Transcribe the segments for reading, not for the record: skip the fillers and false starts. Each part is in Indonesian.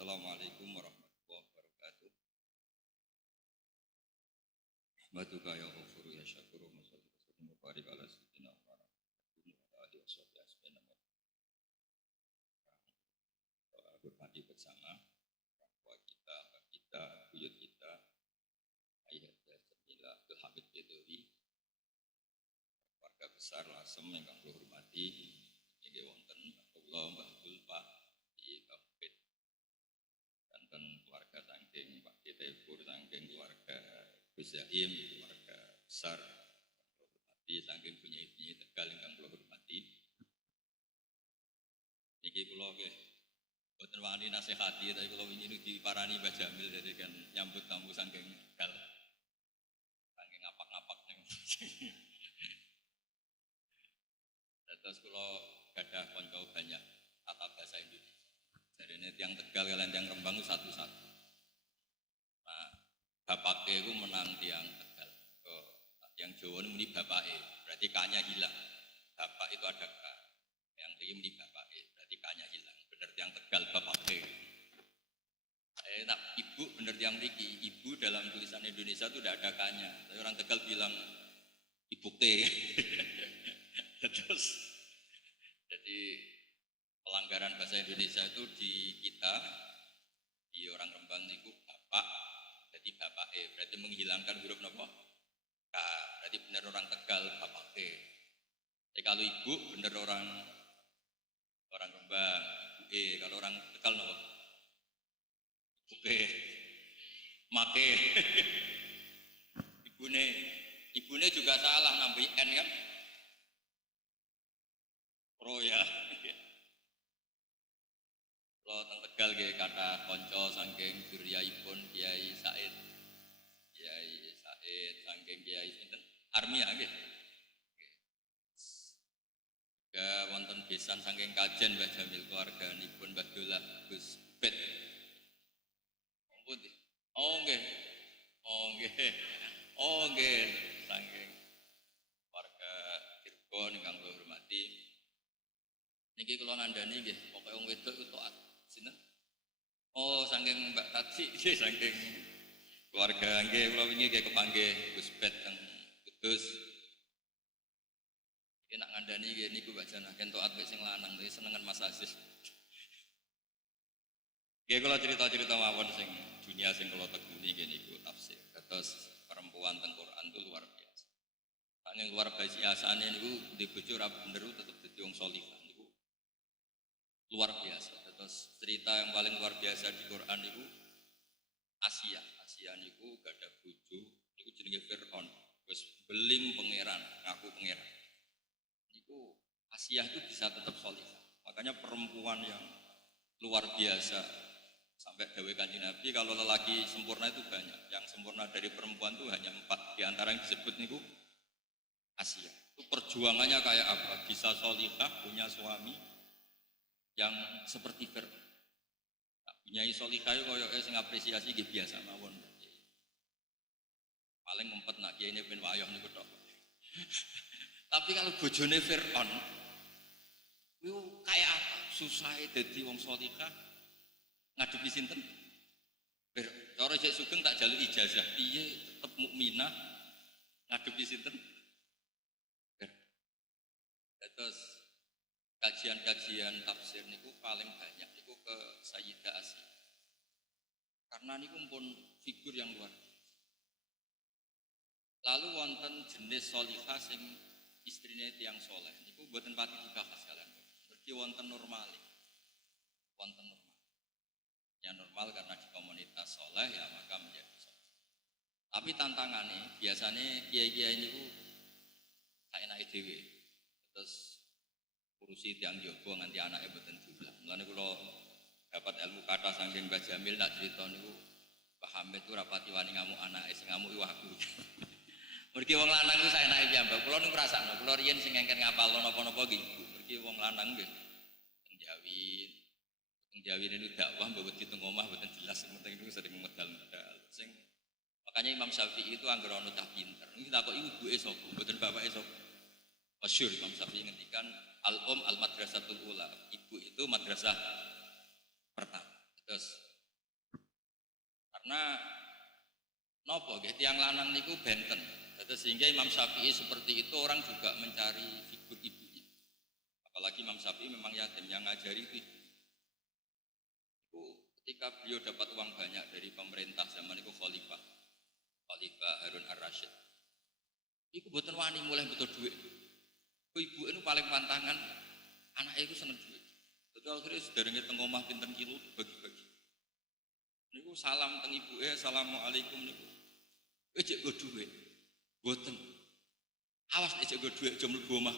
Assalamualaikum warahmatullahi wabarakatuh. Ahmaduka ya ghafuru ya syakuru masallu wa barik ala sayyidina wa ala alihi washabbihi ajmain. Hormati bersama orang tua kita, mbak kita, buyut kita, ayah dan Jamila Abdul Hamid Bedowi, keluarga besar Lasem yang kami hormati, ini wonten Allah Mbah Abdul Pak di Bangkit, dan keluarga sangking Pak Kitepur, sangking keluarga Gus Zaim, keluarga besar hormati, sangking punya Tegal yang kami hormati. Niki kula nggih boten wani nasihati, tapi kalau ini diparani Mbah Jamil dari kan nyambut tamu sangking Tegal, sangking ngapak-ngapak ning. Terus kalau gadah konco banyak tata bahasa Indonesia. Jadi ini tiang Tegal kalian tiang Rembang itu satu-satu. Nah, bapaknya itu menang tiang Tegal. Yang Jawa ini bapaknya, berarti kanya hilang. Bapak itu ada K. Yang ini muni bapaknya, berarti kanya hilang. Bener tiang Tegal bapaknya. Nah, ibu bener tiang Riki. Ibu dalam tulisan Indonesia itu tidak ada kanya. Tapi orang Tegal bilang ibu T. Terus jadi pelanggaran bahasa Indonesia itu di kita, di orang Rembang itu bapak, jadi bapak E, berarti menghilangkan huruf apa? K, berarti benar orang Tegal bapak E. Jadi kalau ibu benar orang Rembang, ibu E, kalau orang Tegal apa? Ibu E, make. Ibune juga salah nambahi N kan? Roya. Kalau teng Tegal nggih kata konco saking duryaipun Kiai Said saking Kiai sinten Armia nggih. Juga wonten besan saking Kajen Mbah Jamil keluarganipun Mbah Dolah Gus Bet. Oh nggih. Saking keluarga Cirebon ingkang kula hormati. Niki kula ngandani nggih, pokoke wong wedok itu taat. Sinten? Oh, saking Mbak Tati, saking keluarga nggih kula wingi nggih kepanggih Gus Bet teng Kudus. Iki nak ngandani nggih niku Mbak Jana, ken taat mek sing lanang tapi senengan Mas Aziz. Nggih kula cerita-cerita mawon sing dunia sing kula tekuni nggih niku tafsir. Terus perempuan teng Quran itu luar biasa. Nek luar biasane niku di bojo ra bener tetep dadi wong salihah. Luar biasa. Terus cerita yang paling luar biasa di Quran itu Asia niku gak ada bojo, niku jenenge Fir'aun. Wis beling pangeran, ngaku pangeran. Niku Asia itu bisa tetap salihah. Makanya perempuan yang luar biasa sampai dawuh Kanjeng Nabi kalau lelaki sempurna itu banyak. Yang sempurna dari perempuan itu hanya 4. Di antara yang disebut niku Asia. Itu perjuangannya kayak apa? Bisa salihah, punya suami yang seperti Fir'aun. Nah, punyai solihah itu koyoke sing apresiasi nggih biasa mawon. Paling ngempet nak kiai ini ben wayah niku tok. Tapi kalau bojone Fir'aun itu kayak apa? Susah dadi wong solihah ngadepi sinten? Fir'aun. Cara sik sugeng tak jaluk ijazah piye tetep mukminah ngadepi sinten? Fir'aun. Terus kajian-kajian tafsir niku paling banyak niku ke Sayyidah Asia. Karena niku pun figur yang luar biasa. Lalu wonten jenis solihah sing istrine tiyang soleh niku mboten pati dibahas kalian. Mergi wonten normal. Ya normal karena di komunitas soleh ya maka menjadi soleh. Tapi tantangannya biasanya kiai-kiai niku saenake dhewe. Terus urusi tiang jowo nganti anaknya mboten jumlah. Mulane kula dapat ilmu kata saking Mbah Jamil nak cerita niku Pak Hamid ku rapati wani ngamuk anake sing ngamuk iku aku. Mergi wong lanang ku saenake piyambak. Kula niku ngrasakno, kula riyen sing ngengken ngapalno napa-napa nggih ibu. Mergi wong lanang nggih teng Jawi niku dakwah mbok wedi teng omah mboten jelas sing penting niku sering medal-medal. Sing makanya Imam Syafi'i itu anggere ana cah pinter. Niki takoki ibuke sapa, mboten bapake sapa. Masyhur Imam Syafi'i ngendikan al-madrasatul ula, ibu itu madrasah pertama. Terus Karena nopo nggih tiyang lanang niku benten. Sehingga Imam Syafi'i seperti itu orang juga mencari figur ibunya. Apalagi Imam Syafi'i memang yatim yang ngajari itu. Itu ketika beliau dapat uang banyak dari pemerintah zaman itu Khalifah Harun Ar-Rasyid. Iku mboten wani mulai betul duit. Ibu itu paling pantangan anaknya itu seneng duit. Jadi akhirnya sederenge teng omah pinten kilo bagi-bagi. Niku salam teng ibuke, assalamualaikum niku. Ejek go duit. Boten. Awas nek jago dhuwit aja mlebu omah.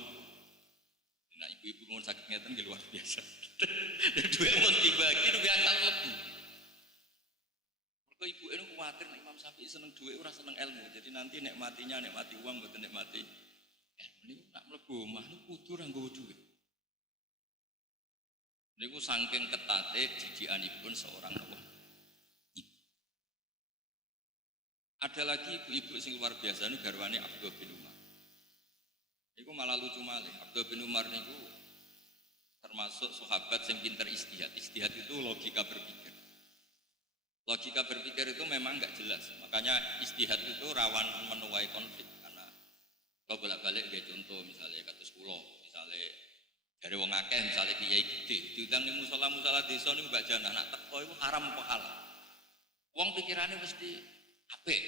Nah, ibu-ibu ngono sakit ngeten nggih luar biasa. Dhuwit mun dibagi luwih akal mlebu. Mergo ibuke nu kuwatir nek Imam Syafi'i seneng dhuwit ora seneng ilmu. Jadi nanti nek mati uang mboten nek mati ilmu niku nak mlebu omah niku kudu ora nggawa dhuwit. Niku saking ketate didikanipun seorang apa? Ada lagi ibu-ibu sing luar biasa ini garwane Abdullah bin Umar. Niku malah lucu malih. Abdullah bin Umar niku termasuk sahabat yang pinter istihad. Istihad itu logika berpikir. Logika berpikir itu memang enggak jelas. Makanya istihad itu rawan menuai konflik karena kalau bolak-balik kayak contoh misalnya kados kula, misalnya dari wong akeh misalnya kiai gede diundang ning musala desa niku mbak jana nak teko iku haram apa halal. Wong pikirannya mesti apik.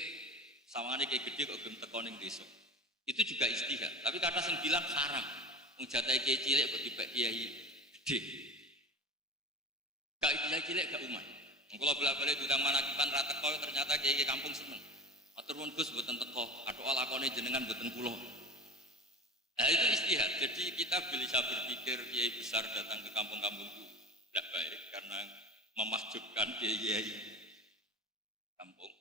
Sawangane kayak gede kok gelem teko ning desa. Itu juga istihad. Tapi kata sing bilang haram. Wong jatahe kiai cilik kok dibek kiai gede. Gak kiai cilik gak umat. Kula bolak-balik diundang manakipan ra teko ternyata kiai kampung seneng. Matur nuwun Gus mboten teko, athuk lakone jenengan mboten kula. Nah itu istihad. Jadi kita bisa berpikir kiai besar datang ke kampung-kampung itu tidak baik karena memahjubkan kiai kampung.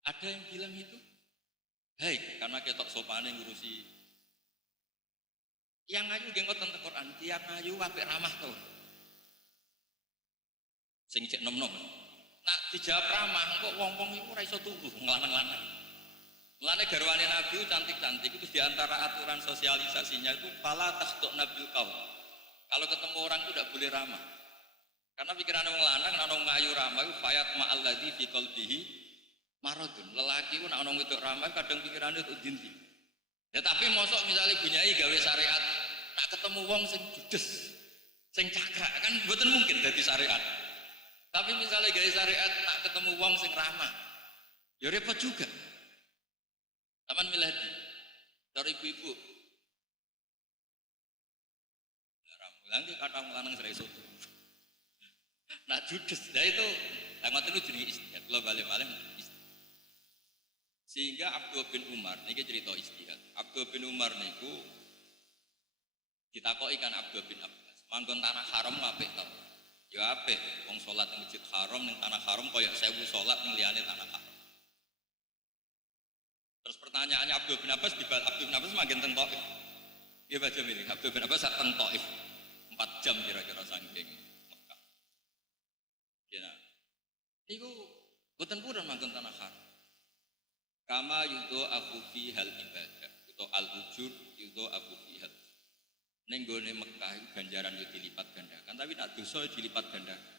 Ada yang bilang itu baik karena ketok sopane ngurusi. Yang ayu nggih ngoten teng Quran, tiyang ayu apik ramah to. Sing cek nom-nom. Nak dijawab ramah kok wong-wong iku ora iso turu nglanang-lanang. Mulane garwane Nabi cantik-cantik itu diantara aturan sosialisasinya itu fala tasduk nabil qaul. Kalau ketemu orang itu tidak boleh ramah. Karena pikiran wong lanang nek wong ayu ramah itu fayat ma'alladzi fi qalbihi maradun. Lelaki ku nek ana wedok ramah kadang pikirane untuk dinti. Ya tapi mosok misalnya bunyai gawe syariat, nak ketemu wong sing judes, sing cakrak kan mboten mungkin dadi syariat. Tapi misalnya gawe syariat nak ketemu wong sing ramah, ya repot juga. Taman miladi dari ibu-ibu rambulan ki kadang lanang serai soto nah judes nah itu ngoten itu jenenge istihad kula balik-balik sehingga Abdullah bin Umar niki cerita istihad Abdullah bin Umar niku ditakoki kan Abdullah bin Abbas manggon tanah haram apik to ya apik wong salat ning masjid haram ning tanah haram kaya 1000 salat ning liyane tanah haram. Terus pertanyaannya Abdul bin Abbas makin teng Taif. Iya baca ini, Abdul bin Abbas teng Taif 4 jam kira-kira saking Mekah. Ya. Iku boten purun manggon tanah haram. Kama yudo aku fi hal ibadah atau al ujur yudo aku fi hal. Ning gone Mekah ganjaran yo dilipat gandakan, tapi nak dosa dilipat gandakan.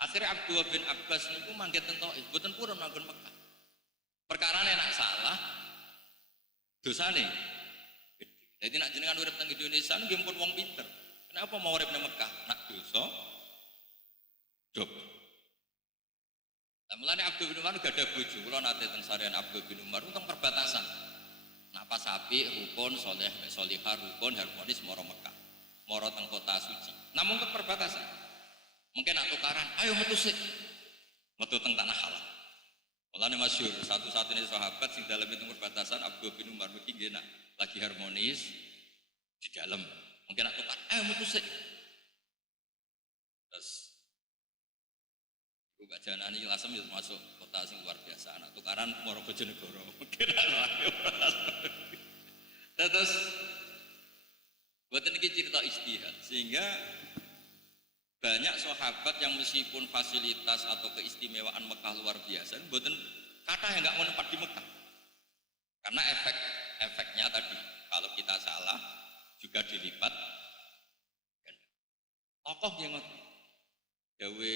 Akhirnya Abdul bin Abbas niku manggon teng Taif, boten purun manggon Mekah. Perkarane nak salah dosane. Jadi nak jenengan urip teng Indonesia nggih pun wong pinter. Kenapa mau urip nang Mekah? Nak dosa dop. Lah mulane Abdul bin Umar gak ada bojo. Kula nate teng sarean Abdul bin Umar teng perbatasan. Nak pas apik rukun saleh mek salihah rukun harmonis moro Mekah. Moro teng kota suci. Namun ke perbatasan. Mungkin nak tukaran, ayo metu sik. Metu teng tanah halal. Mulane masyhur satu-satunya sahabat sing dalam itu perbatasan Abdul bin Umar mesti nggih nak lagi harmonis di dalam. Mungkin nak tukar, ayo metu sik. Terus Ibu Mbak Janani Lasem itu masuk kota sing luar biasa. Anak tukaran Moro Bojonegoro. Mungkin terus buatan ini cerita istihad sehingga banyak sahabat yang meskipun fasilitas atau keistimewaan Mekah luar biasa, buatan kata yang nggak mau tempat di Mekah, karena efeknya tadi kalau kita salah juga dilipat. Tokoh yang Dawe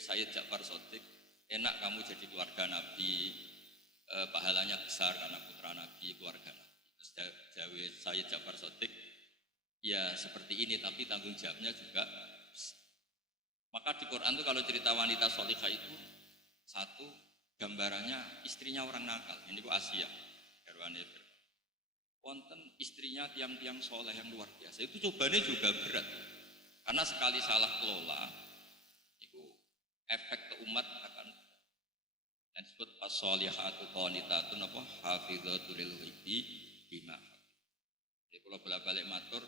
Sayyid Ja'far Shadiq, enak kamu jadi keluarga Nabi, pahalanya besar karena putra Nabi, keluarga Nabi. Terus Jawa Sayyid Ja'far Shadiq, ya seperti ini tapi tanggung jawabnya juga besar. Maka di Quran tuh kalau cerita wanita solihah itu satu gambarannya istrinya orang nakal. Ini ku Asia, garwane Fir'aun. Wonten istrinya tiang-tiang soleh yang luar biasa. Itu cobanya juga berat. Karena sekali salah kelola, itu efek ke umat akan dan disebut as-solihatu qanitatun apa hafidzatul ghaibi bima. Jadi kalau bolak-balik matur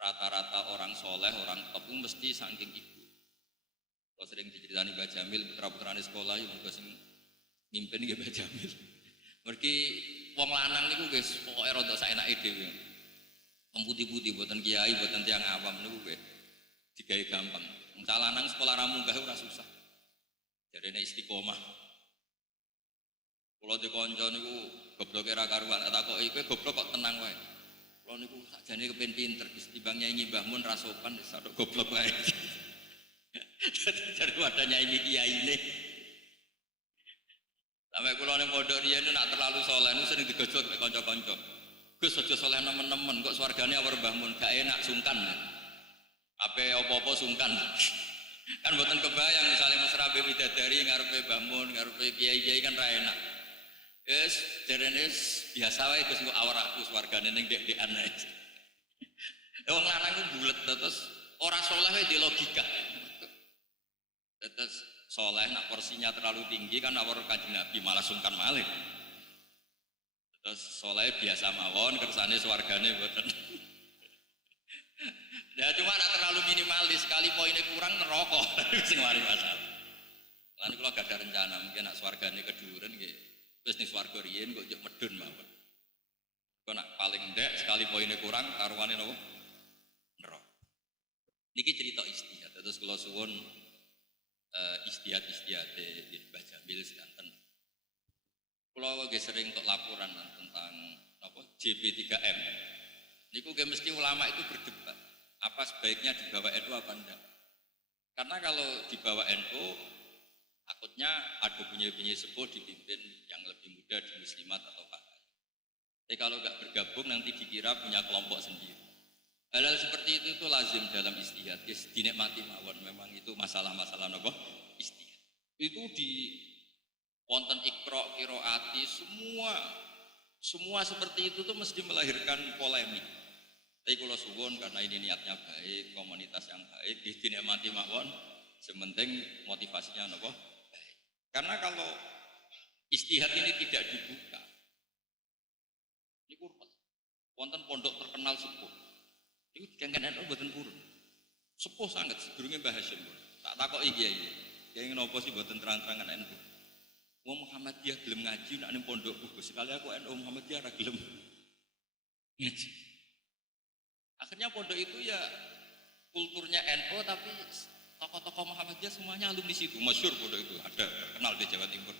rata-rata orang soleh, orang top itu mesti saking ibu. Kalau sering diceritani Mbah Jamil, putra-putrane sekolah itu juga sing mimpin nggih Mbah Jamil. Mergi wong lanang niku guys, pokoke rada saenake dhewe. Pemutih-putih boten kiai, boten tiyang awam niku nggih digawe gampang. Wong lanang sekolah ra munggah ora susah. Jarene istiqomah. Kula di kanca niku gobloke ra karuan, tak takoki kowe goblok kok tenang wae. Kula niku sakjane kepen pinter, timbang nyanyi Mbah Mun ra sopan wis sadok goblok wae. Jadi ada nyanyi kiyaine. Sampai kula ning pondok riyen nak terlalu saleh niku sering digojlok mek kanca-kanca. Gus aja saleh nemen-nemen kok swargane awar Mbah Mun gak enak sungkan. Ape apa-apa sungkan. Kan mboten kebayang misalnya mesra be widadari ngarepe Mbah Mun, ngarepe kiai-kiai kan ra enak. Wis derene biasa wae Gus kok awar aku swargane ning dek-dekan ae. Wong lanang ku bulet terus ora saleh wae di logika. Terus soleh nak porsinya terlalu tinggi kan awar Kanjeng Nabi malah sungkan malih. Terus soleh biasa mawon kersane swargane mboten. Ya cuma nak terlalu minimalis sekali poinnya kurang neraka sing mari masalah. Lan kula gak ada rencana mungkin nak swargane keduren nggih. Wis ning swarga riyen kok njuk medun mawon. Kok nak paling ndek sekali poinnya kurang karuane napa? Neraka. Niki cerita istihad terus kula suwun istihad-istihad Mbah Jamil sedanten. Kula nggih sering untuk laporan tentang apa JP3M. Niku nggih mesti ulama itu berdebat. Apa sebaiknya dibawa NU apa enggak? Karena kalau dibawa NU takutnya ada bunyi-bunyi sepuh dipimpin yang lebih muda di muslimat atau pakaian. Tapi kalau enggak bergabung nanti dikira punya kelompok sendiri. Hal-hal seperti itu lazim dalam istihad. Yes, dinikmati mawon. Memang itu masalah-masalah apa? Istihad. Itu di wonten ikra, qiraati, semua seperti itu tuh mesti melahirkan polemik. Tapi kalau suwun karena ini niatnya baik, komunitas yang baik, dinikmati mawon. Sementing motivasinya apa? Baik. Karena kalau istihad ini tidak dibuka, ini kurang. Wonten pondok terkenal sepuh. Itu dikengken NU mboten purun. Sepuh sangat sedurunge Mbah Hasyim. Tak takoki kiai. Kiai napa sih mboten terang-terangan NU. Wong Muhammadiyah gelem ngaji nek ning pondokku Gus. Sekali aku NU Muhammadiyah ra gelem ngaji. Akhirnya pondok itu ya kulturnya NU tapi tokoh-tokoh Muhammadiyah semuanya alumni situ. Masyhur pondok itu ada terkenal di Jawa Timur.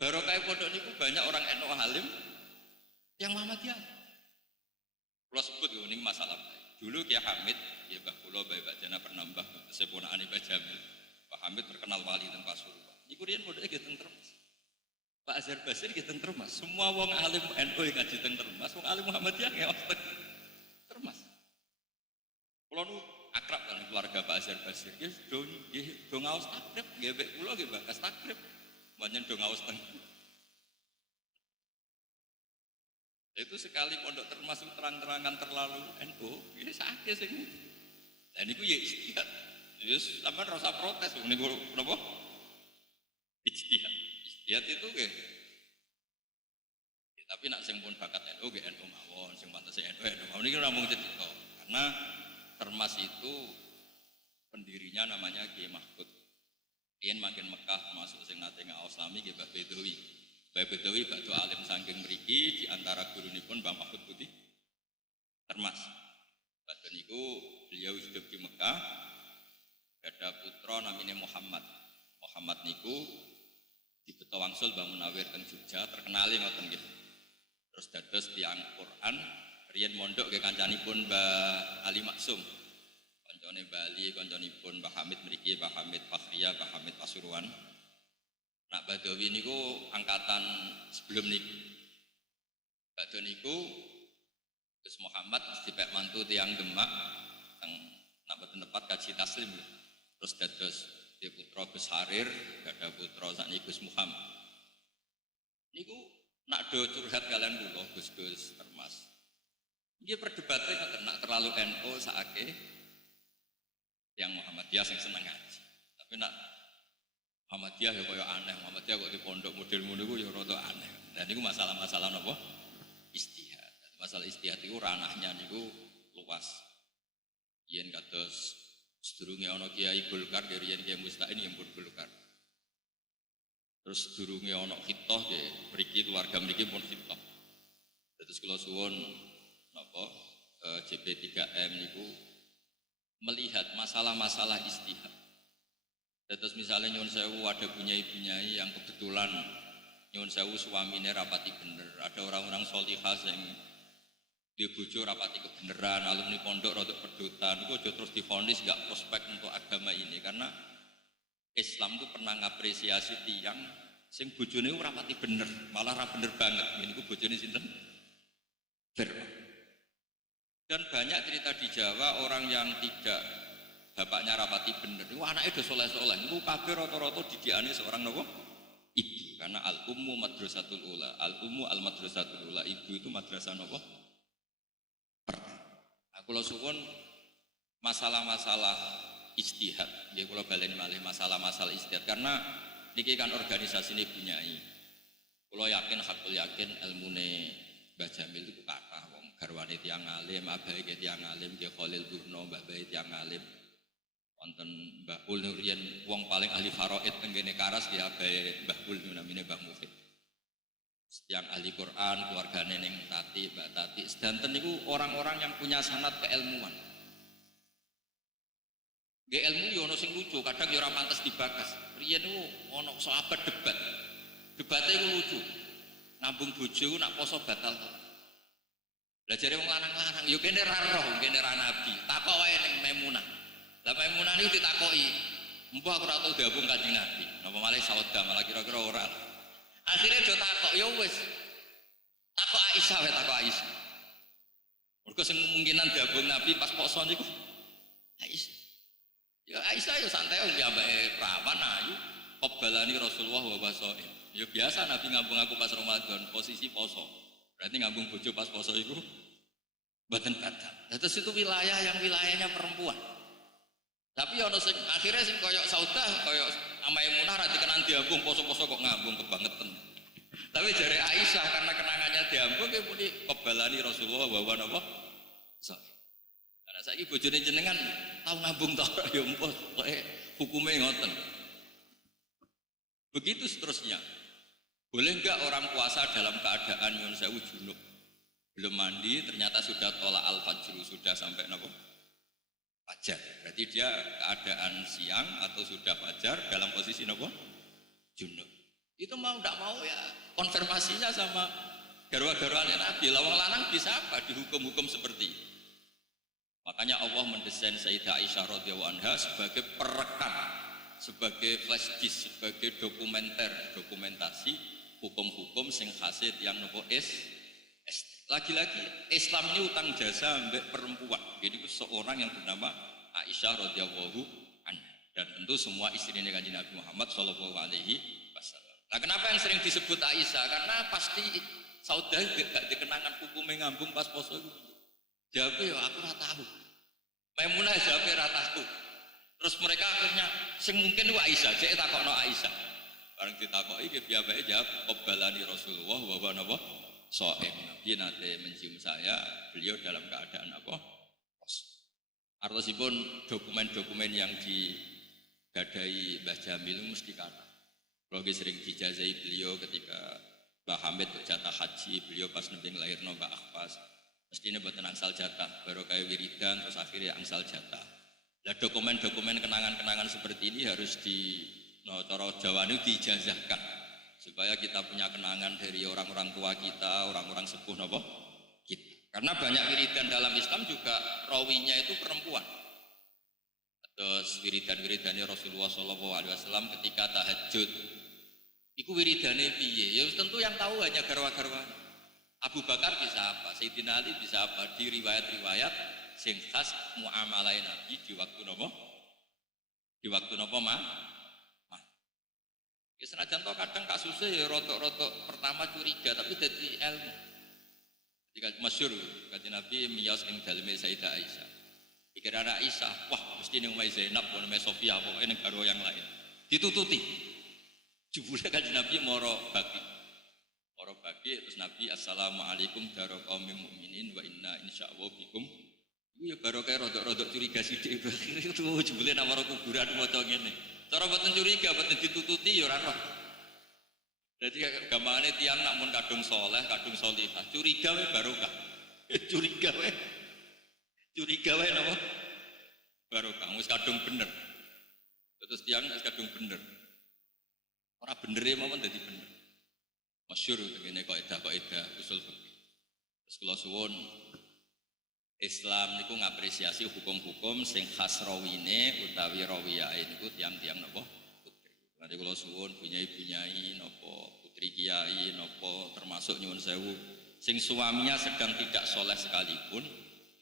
Barokah pondok niku banyak orang NU alim yang Muhammadiyah. Kalau sebut ini masalah dulu Kiai Hamid, ya Mbah Kula, Mbah Jana Pernambah, sepunaane Mbah Jamil. Pak Hamid terkenal wali teng Pasuruan. Iku riyen pondhoke nggih teng Termas. Pak Azhar Basir nggih teng Termas. Semua wong alim NU yang ngaji teng Termas, wong alim Muhammadiyah nggih teng Termas. Kula nu akrab kali keluarga Pak Azhar Basir. Nggih do ngaos takrib, nggih mbek kula nggih bakas takrib. Mboten do ngaos teng itu sekali pondok termasuk terang-terangan terlalu NU, ini sakit sih. Dan itu ya istihad. Terus sampai rasa protes, ini kenapa? Istihad. Istihad itu kayak. Ya, tapi nak sing pun bakat NU, NU mawon, sing pantas NU mawon. Ini kan ngomong cerita. Karena Termas itu pendirinya namanya Kiai Mahfud. Dia makin Mekah masuk sing nate ngaos Islami Kiai Mbah Bedowi. Mbah Bedowi batu alim saking mriki di antara gurunipun Mbah Mahfud Putih Termas. Badhe niku beliau hidup di Mekah. Ada putra namanya Muhammad. Muhammad niku dibeto wangsul Mbah Munawir teng Jogja terkenali ngoten nggih. Terus dados tiyang Quran riyen mondok nggih kancanipun Mbah Ali Maksum. Kancane Bali, kancanipun Mbah Hamid mriki, Mbah Hamid Fakhriyah, Mbah Hamid Pasuruan. Nak Badawi niku angkatan sebelum niku. Badhe niku Gus Muhammad dipek mantu tiyang Demak teng nak boten tepat kaji taslim. Terus dados di putra Gus Harir, gada putra sakniki Gus Muhammad. Niku nak do curhat kalian kula Gus-gus Termas. Iki perdebate ngoten nak terlalu NU saake yang Muhammadiyah sing seneng ngaji. Tapi nak Muhammadiyah ya kaya aneh, Muhammadiyah kok di pondok model ngono iku ya rada aneh. Dan niku masalah-masalah napa? Istihad. Masalah istihad iku ranahnya niku luas. Yen kados sedurunge ana Kiai Golkar dari yen Kiai Mustaqim yang Golkar. Terus sedurunge ana khitoh nggih mriki keluarga mriki pun khitoh. Terus kula suwun napa JP3M niku melihat masalah-masalah istihad. Terus misalnya nyuwun sewu ada bunyai-bunyai yang kebetulan nyuwun sewu suamine rapati bener, ada orang-orang solihah yang di bojo rapati kebeneran, alumni pondok rada pedotan, itu aja terus divonis gak prospek untuk agama ini karena Islam itu pernah ngapresiasi tiyang sing bojone rapati bener, malah ra bener banget. Niku bojone sinten? Dan banyak cerita di Jawa orang yang tidak bapaknya rapati bener, itu anaknya udah soleh-soleh, itu kabeh rata-rata didikane seorang nopo? Ibu, karena al-ummu madrasatul ula, al-ummu al-madrasatul ula, ibu itu madrasah nopo? Aku lo suwun masalah-masalah istihad, ya kalau baleni malih masalah-masalah istihad, karena niki kan organisasi ini bunyai, kalau yakin, hakul yakin ilmune Mbah Jamil itu kathah, wong garwane tiyang alim, abahe tiyang alim, Ki Khalil Burno, mbah bae tiyang alim. Wonten Mbah Ul Nurian wong paling ahli faraid tenggene Karas ya abahe Mbah Ul namine Mbah Mufid. Yang ahli Quran, keluargane ning Tati, Mbak Tati, sedanten niku orang-orang yang punya sanad keilmuan. Nggih ilmu yo ono sing lucu, kadang yo ora pantes dibakas. Riyen niku ono sahabat debat. Debate iku lucu. Nambung bojo nak poso batal to. Lah jare wong lanang-lanang yo kene ra roh, kene ra nabi. Takok wae ning Maimunah. Lah Maimunah niku ditakoki, "Mbah aku ora tau diabung Kanjeng Nabi." Napa malih sauda malah kira-kira ora. Akhirnya do takok, ya wis. Takok Aisyah wae takok Aisyah. Mergo sing kemungkinan diabung Nabi pas poso niku Aisyah. Ya Aisyah yo santai wong ambake perawan ayu. Qabbalani Rasulullah wa wasail. Ya biasa Nabi ngambung aku pas Ramadan, posisi poso. Berarti ngambung bojo pas poso itu mboten batal. Terus itu wilayah yang wilayahnya perempuan. Tapi ono sing akhirnya sing koyok saudah, koyok Maimunah ra dikenan diambung poso-poso kok ngambung kebangetan. Tapi jare Aisyah karena kenangannya diambung ke muni qabbalani Rasulullah wa napa? Karena saiki bojone jenengan tau ngambung ta ora ya empos, pokoke hukume ngoten. Begitu seterusnya. Boleh enggak orang puasa dalam keadaan nyuwun sewu junub? Belum mandi ternyata sudah tolak al-fajr, sudah sampai napa? Fajar. Berarti dia keadaan siang atau sudah fajar dalam posisi napa? Junub. Itu mau enggak mau ya konfirmasinya sama garwa-garwane Nabi. Lawang lanang bisa apa dihukum-hukum seperti itu? Makanya Allah mendesain Sayyidah Aisyah radhiyallahu anha sebagai perekam, sebagai flash disk, sebagai dokumentasi hukum-hukum sing hasil yang nopo lagi-lagi Islam ini utang jasa mbek perempuan. Jadi seorang yang bernama Aisyah radhiyallahu anha dan tentu semua istrinya Kanjeng Nabi Muhammad sallallahu alaihi wasallam. Nah, kenapa yang sering disebut Aisyah? Karena pasti saudara gak dikenangan hukumnya ngambung pas poso itu. Jawabnya ya aku ora tahu. Maimunah jawabnya ora tahu. Terus mereka akhirnya sing mungkin wa Aisyah, cek takokno Aisyah. Bareng ditakoki ki piyambake jawab qabbalani Rasulullah wa napa? Shaim. Nabi nate mencium saya, beliau dalam keadaan apa? Artosipun dokumen-dokumen yang digadai Mbah Jamil mesti kata. Kalau sering dijazahi beliau ketika Mbah Hamid jatah haji, beliau pas nembing lahirno Mbah Akhbas. Mestinya buatan angsal jatah, baru kayak wiridan, terus akhirnya angsal jatah. Nah dokumen-dokumen kenangan-kenangan seperti ini harus cara Jawa ini dijazahkan supaya kita punya kenangan dari orang-orang tua kita, orang-orang sepuh nopo kita. Karena banyak wiridan dalam Islam juga rawinya itu perempuan. Terus wiridan-wiridannya Rasulullah SAW ketika tahajud Iku wiridane piye? Ya tentu yang tahu hanya garwa-garwa. Abu Bakar bisa apa? Sayyidina Ali bisa apa? Di riwayat-riwayat sing khas muamalah Nabi di waktu nopo? Di waktu nopo mah? Ya senajan to kadang kasusnya ya rotok-rotok pertama curiga tapi dadi ilmu. Jika masyhur kanjeng Nabi miyos ing daleme Sayyidah Aisyah. Pikir anak Aisyah, wah mesti ning omahe Zainab apa omahe Sofia pokoke ning karo yang lain. Ditututi. Jebule kanjeng Nabi moro bagi terus Nabi assalamualaikum daro qaumil mukminin wa inna insyaallah bikum. Iku ya barokah rodok-rodok curiga sithik. Itu jebule nang maro kuburan maca ngene. Cara boten curiga, boten ditututi ya ora roh. Dadi gampangane tiyang nak mun kadung saleh, kadung sholihah, curiga wae barokah. Curiga wae napa? Barokah, wis kadung bener. Terus tiyang wis kadung bener. Ora benere mawon dadi bener. Masyhur ngene kaidah usul fikih. Terus kula suwun Islam niku ngapresiasi hukum-hukum sing khas rawine utawi rawiyae niku tiang-tiang napa putri. Nanti kula suwun bunyai-bunyai napa putri kiai napa termasuk nyuwun sewu sing suaminya sedang tidak soleh sekalipun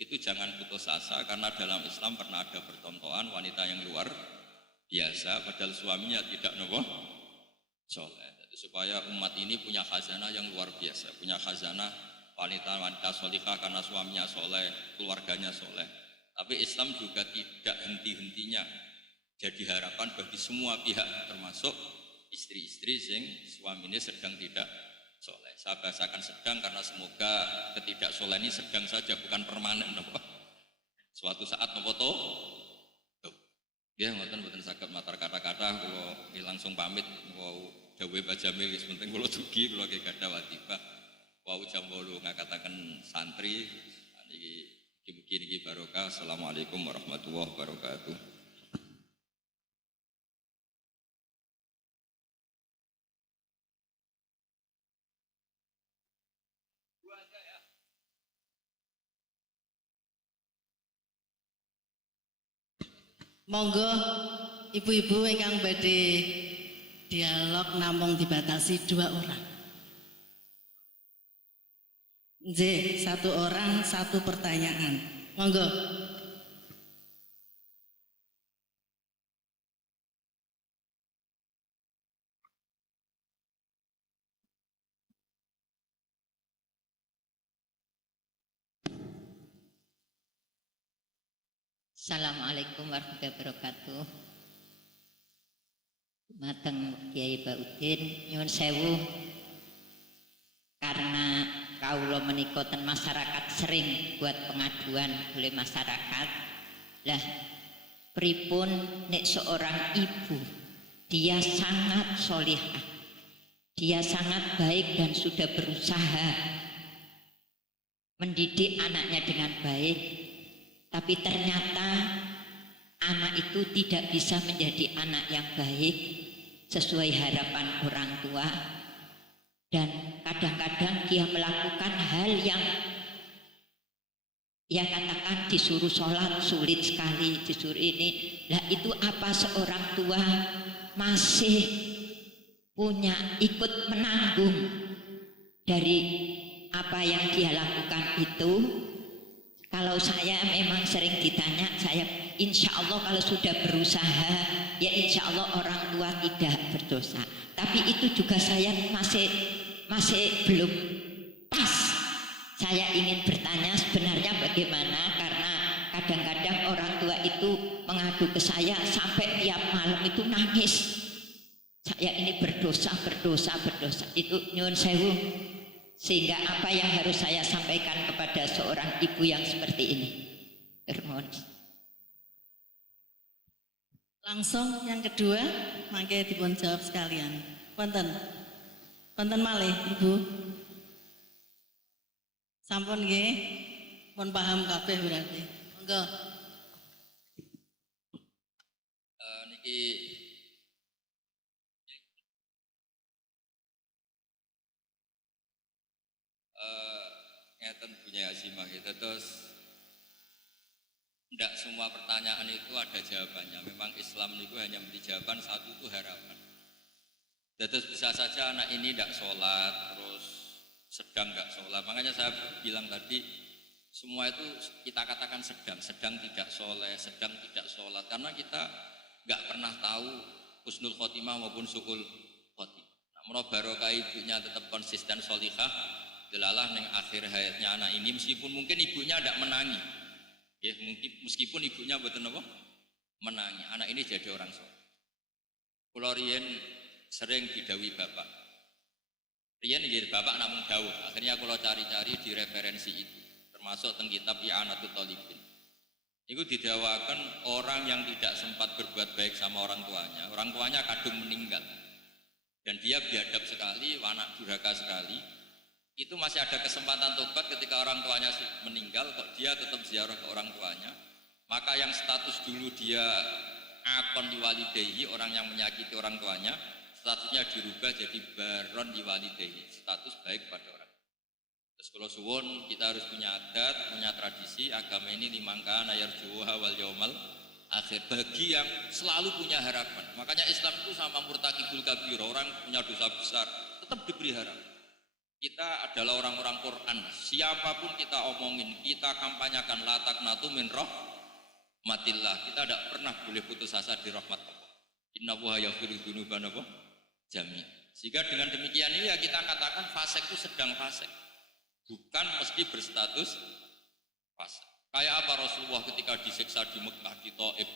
itu jangan putus asa karena dalam Islam pernah ada percontohan wanita yang luar biasa padahal suaminya tidak napa soleh. Jadi supaya umat ini punya khazanah yang luar biasa, punya khazanah wanita-wanita solihah karena suaminya soleh, keluarganya soleh. Tapi Islam juga tidak henti-hentinya jadi harapan bagi semua pihak termasuk istri-istri sing suaminya sedang tidak soleh. Saya bahasakan sedang karena semoga ketidaksoleh ini sedang saja bukan permanen. Suatu saat nopo to. Ya, mboten saged matur kata-kata kula langsung pamit wau dawuh Pak Jamil wis penting kula dugi kula ge gadah wadifah. Wau jam 8 ngakataken santri niki niki barokah. Assalamualaikum warahmatullahi wabarakatuh. Monggo ibu-ibu ingkang badhe dialog namung dibatasi 2 orang. Nggih, 1 orang 1 pertanyaan. Monggo. Assalamualaikum warahmatullahi wabarakatuh. Mateng Kiai Baudin nyuwun sewu karena kawula menika ten masyarakat sering buat pengaduan oleh masyarakat. Lah pripun nek seorang ibu dia sangat solihah, dia sangat baik dan sudah berusaha mendidik anaknya dengan baik, tapi ternyata anak itu tidak bisa menjadi anak yang baik sesuai harapan orang tua, dan kadang-kadang dia melakukan hal yang ya katakan disuruh sholat sulit sekali, disuruh ini. Lah itu apa seorang tua masih punya ikut menanggung dari apa yang dia lakukan itu? Kalau saya memang sering ditanya, saya insya Allah kalau sudah berusaha, ya insya Allah orang tua tidak berdosa. Tapi itu juga saya masih belum pas. Saya ingin bertanya sebenarnya bagaimana, karena kadang-kadang orang tua itu mengadu ke saya sampai tiap malam itu nangis. Saya ini berdosa. Itu nyuwun sewu. Sehingga apa yang harus saya sampaikan kepada seorang ibu yang seperti ini? Termohon. Langsung yang kedua, mangke dipun jawab sekalian. Wonten malih Ibu. Sampun nggih, pun paham kabeh berarti. Monggo. Niki ngeten punya Azimah itu terus tidak semua pertanyaan itu ada jawabannya. Memang Islam itu hanya memberi jawaban satu, itu harapan. Terus bisa saja anak ini tidak sholat, terus sedang nggak sholat. Makanya saya bilang tadi, semua itu kita katakan sedang tidak soleh, sedang tidak sholat. Karena kita nggak pernah tahu husnul khotimah maupun su'ul khotimah. Namun barokah ibunya tetap konsisten sholihah, delalah neng akhir hayatnya anak ini, meskipun mungkin ibunya tidak menangi, ya meskipun ibunya betul apa menangi, anak ini jadi orang soleh. Kulo riyen sering didawi bapak. Riyen jadi bapak namun dawuh. Akhirnya kulo cari-cari di referensi itu, termasuk teng kitab I'anatul Thalibin. Itu didawakan orang yang tidak sempat berbuat baik sama orang tuanya kadung meninggal. Dan dia biadab sekali, anak durhaka sekali. Itu masih ada kesempatan tobat ketika orang tuanya meninggal, kok dia tetap ziarah ke orang tuanya. Maka yang status dulu dia akon diwalidehi, orang yang menyakiti orang tuanya, statusnya dirubah jadi baron diwalidehi, status baik pada orang. Terus kalau suwun kita harus punya adat, punya tradisi, agama ini limangkan ayar juha wal yaumal akhir, bagi yang selalu punya harapan. Makanya Islam itu sama murtakibul kabir, orang punya dosa besar tetap diberi harapan. Kita adalah orang-orang Quran, siapapun kita omongin, kita kampanyakan la taqnatu min rahmatillah, kita tidak pernah boleh putus asa di rahmat Allah. Innallaha yaghfiru dzunuba jami'. Sehingga dengan demikian ini ya kita katakan fasik itu sedang fasik, bukan mesti berstatus fasik. Kayak apa Rasulullah ketika disiksa di Mekah, di Taif,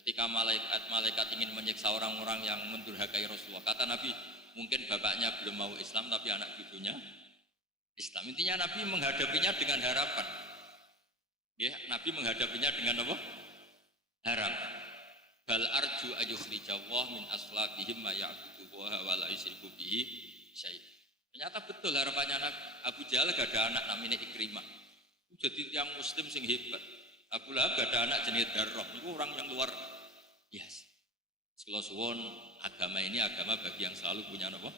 ketika malaikat ingin menyiksa orang-orang yang mendurhakai Rasulullah, kata Nabi, mungkin bapaknya belum mau Islam tapi anak cucunya Islam. Intinya Nabi menghadapinya dengan harapan. Ya, Nabi menghadapinya dengan apa? Harapan. Bal arju ayyukhrijallah min aslabihim ma ya'budu wa la yusyriku bihi syai'an. Ternyata betul harapannya Nabi. Abu Jahal gak ada anak namanya Ikrimah. Jadi yang muslim sing hebat. Abu Lahab gak ada anak jenis Darrah. Itu orang yang luar biasa. Kalau suwon agama ini agama bagi yang selalu punya apa?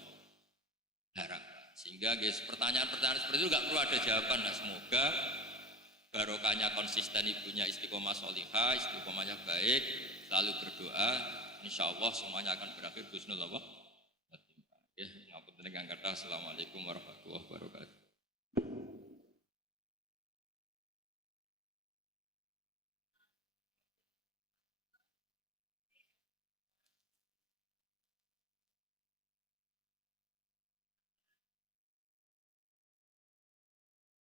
Harapan. Sehingga guys, pertanyaan-pertanyaan seperti itu gak perlu ada jawaban. Nah, semoga barokahnya konsisten, ibunya istiqomah sholihah, istiqomahnya baik, selalu berdoa, insya Allah semuanya akan berakhir husnul apa? Ya, ngapunten ingkang kathah. Assalamualaikum warahmatullahi wabarakatuh.